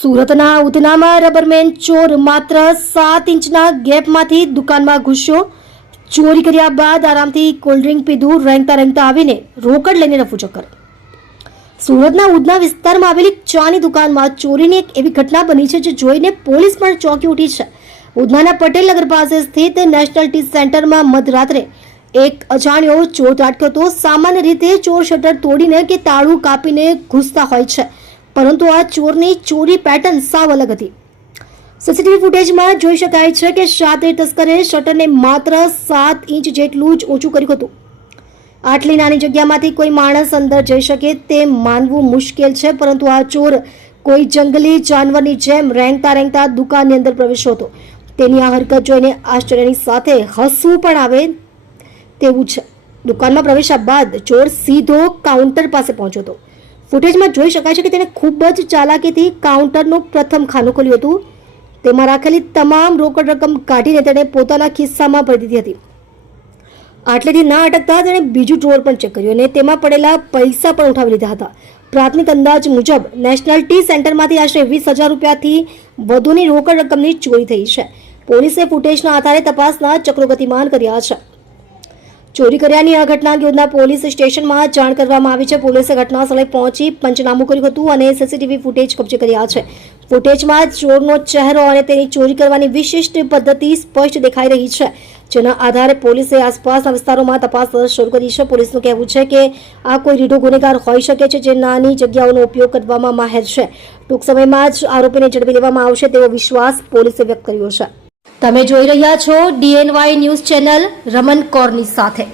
સુરતના ઉધનામાં રબરમેન ચોર માત્ર 7 ઇંચના ગેપમાંથી દુકાનમાં ઘૂસ્યો. ચોરી કર્યા બાદ આરામથી કોલ્ડ્રિંક પીધું, રેંગતા આવીને રોકડ લઈને રફુચક્કર. સુરતના ઉધના વિસ્તારમાં આવેલી ચાની દુકાનમાં ચોરીની એક એવી ઘટના બની છે જે જોઈને પોલીસ પણ ચોંકી ઉઠી છે. ઉધનાના પટેલ નગર પાસે સ્થિત નેશનલ ટી સેન્ટરમાં મધરાત્રે એક અજાણ્યો ચોર ત્રાટક્યો હતો. સામાન્ય રીતે ચોર શટર તોડીને કે તાળું કાપીને ઘૂસતા હોય છે, પરંતુ આ ચોરની ચોરી પેટર્ન સાવ અલગ હતી. સીસીટીવી ફૂટેજમાં જોઈ શકાય છે કે શાतिर તસ્કરે શટરને માત્ર 7 ઇંચ જેટલું જ ઊંચું કર્યું હતું. આટલી નાની જગ્યામાંથી કોઈ માણસ અંદર જઈ શકે તે માનવું મુશ્કેલ છે, પરંતુ આ ચોર કોઈ જંગલી જાનવરની જેમ રેંગતા દુકાનની અંદર પ્રવેશ્યો હતો. તેની આ હરકત જોઈને આશ્ચર્યની સાથે હસવું પણ આવે તેવું છે. દુકાનમાં પ્રવેશ્યા બાદ ચોર સીધો કાઉન્ટર પાસે પહોંચ્યો હતો. ફૂટેજમાં જોઈ શકાય છે કે તેણે ખૂબ જ ચાલાકીથી કાઉન્ટરનું પ્રથમ ખાનું ખોલ્યું હતું. તેમાં રાખેલી તમામ રોકડ રકમ કાઢીને તેણે પોતાના ખિસ્સામાં ભરી દીધી હતી. આટલેથી ના અટકતા તેણે બીજું ડ્રોઅર પણ ચેક કર્યું અને તેમાં પડેલા પૈસા પણ ઉઠાવી લીધા હતા. પ્રાથમિક અંદાજ મુજબ નેશનલ ટી સેન્ટરમાંથી આશરે 20,000 રૂપિયાથી વધુની રોકડ રકમની ચોરી થઈ છે. પોલીસે ફૂટેજના આધારે તપાસના ચક્રો ગતિમાન કર્યા છે. ચોરી કર્યાની આ ઘટના અંગે ઉધના પોલીસ સ્ટેશનમાં જાણ કરવામાં આવી છે. પોલીસે ઘટના સ્થળે પહોંચી પંચનામું કર્યું હતું અને સીસીટીવી ફૂટેજ કબજે કર્યા છે. ફૂટેજમાં ચોરનો ચહેરો અને તેની ચોરી કરવાની વિશિષ્ટ પદ્ધતિ સ્પષ્ટ દેખાઈ રહી છે, જેના આધારે પોલીસે આસપાસના વિસ્તારોમાં તપાસ શરૂ કરી છે. પોલીસનું કહેવું છે કે આ કોઈ રીઢો ગુનેગાર હોઈ શકે છે જે નાની જગ્યાઓનો ઉપયોગ કરવામાં માહેર છે. ટૂંક સમયમાં જ આરોપીને ઝડપી લેવામાં આવશે તેવો વિશ્વાસ પોલીસે વ્યક્ત કર્યો છે. તમે જોઈ રહ્યા છો DNY ન્યૂઝ ચેનલ રમન કૌરની સાથે.